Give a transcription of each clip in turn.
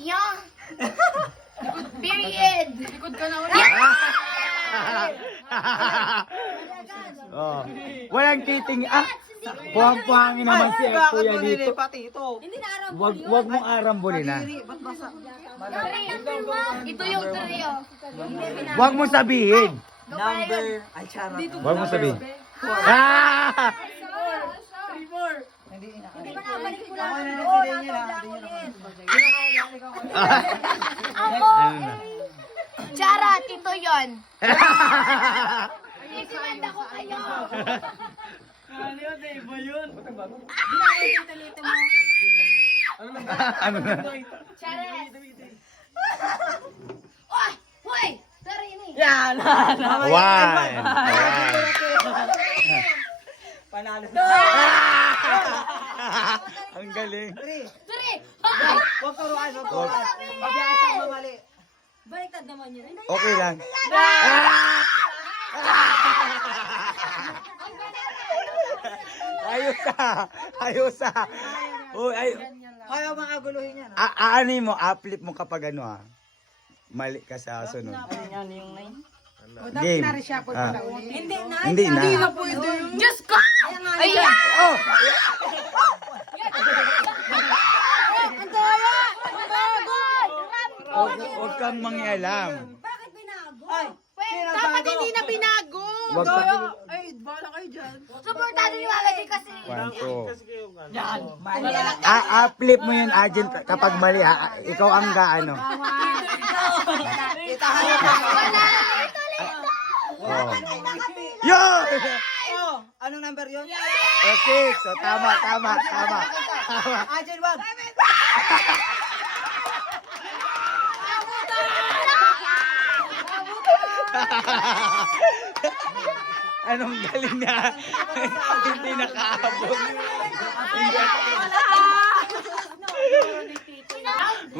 Yung. Period. Likod ka na ulit. Oh. Walang kiting. Puwang-puwangin naman si Kuya dito. Wag mong arambulin ha. Ito yung trio. Wag mo sabihin. Number, ay charot. Wag mo sabihin. Hindi Hindi ba nabalik ko lang? Ako, Charat, ito yun. Isimanda ko kayo. Ano na? Charat. Oh, hoy! Tara ini. Yan! One. Panalo. Ang galing. Tara! Huwag turuan, huwag turuan. Mabiyasa ang mamali. Baliktad naman yun. Okay lang. Ayos ka. Ayos ka. Uy, Kaya makaguluhin yan. ano mo, uplift mo kapag ano mali ka sa sunod. Yan yung nine. Game. Hindi na. Hindi na. Diyos ko! Ayan! Oh! Ang daya! Ang bagod! Huwag kang mangialam. Bakit binago? Ay! Dapat hindi na binago! Huwag ka. Ay, bala kayo dyan. Supportado ni Wala din kasi. One, two. Yan! Uplift mo yun, Arjen, kapag mali ha. Ikaw ang gaano. Itahan mo pa. Oh. Yun! Oh, anong number yun? Oh, six. So, tama. Agent 1. Anong galing niya? Hindi nakaabot.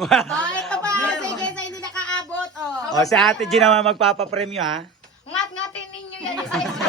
Ito pa, sige sa hindi nakaabot. O, si Ate G naman magpapapremyo ha. Ngat-ngatin ninyo yan isa-isa.